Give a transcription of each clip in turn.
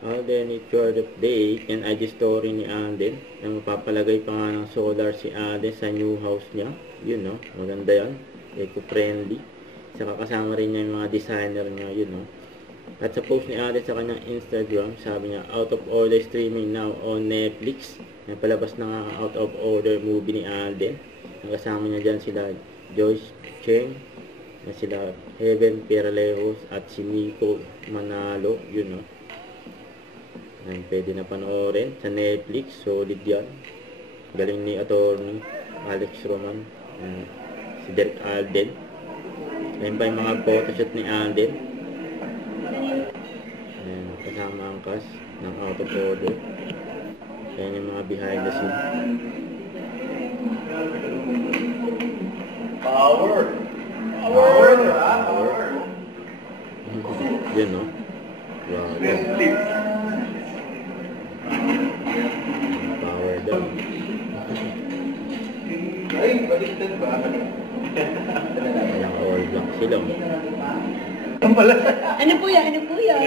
Alden, it's your update. Yan IG story ni Alden. Na mapapalagay pa nga ng solar si Alden sa new house niya. Yun, no? Maganda yan. Eco-friendly. Saka kasama rin niya yung mga designer niya. Yun, no? At sa post ni Alden sa kanyang Instagram, sabi niya, out of order streaming now on Netflix. Napalabas na nga out of order movie ni Alden. Nakasama niya dyan sila Joyce Cheng, na sila Heaven Peralejos at si Nico Manalo. Yun, no? Ayan, pwede na panoorin sa Netflix. Solid yan. Galing ni attorney Alex Roman, si Derek Alden. Ayan pa yung mga photoshoot ni Alden. Ayan, kasama ang cast ng out of order. Ayan yung mga behind the scene. Power! Yan, no? Wow. Power daw. Ay, baliktad ba? Walang all black sila. Ano po yan? Ano po yan?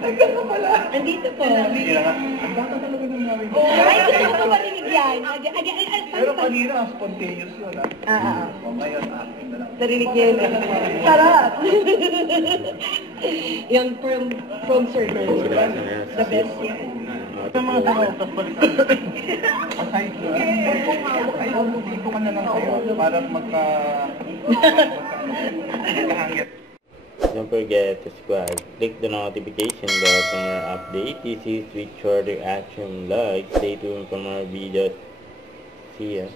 Nagka ka pala. Nandito po. Ang bata talaga ng namin. Ay, gusto ko po marinig yan. Pero kanina, spontaneous yun, ha? Ngayon, acting na lang. Narinig niya yun. Sarap! Yung from Sir Nerd. Sila sa kaya The best yan. out of order. Aside ko, ay, dito ka na lang kayo para magkahangit. Don't forget to subscribe, click the notification bell for more updates. This is with shorter action vlog. Stay tuned for more videos. See ya.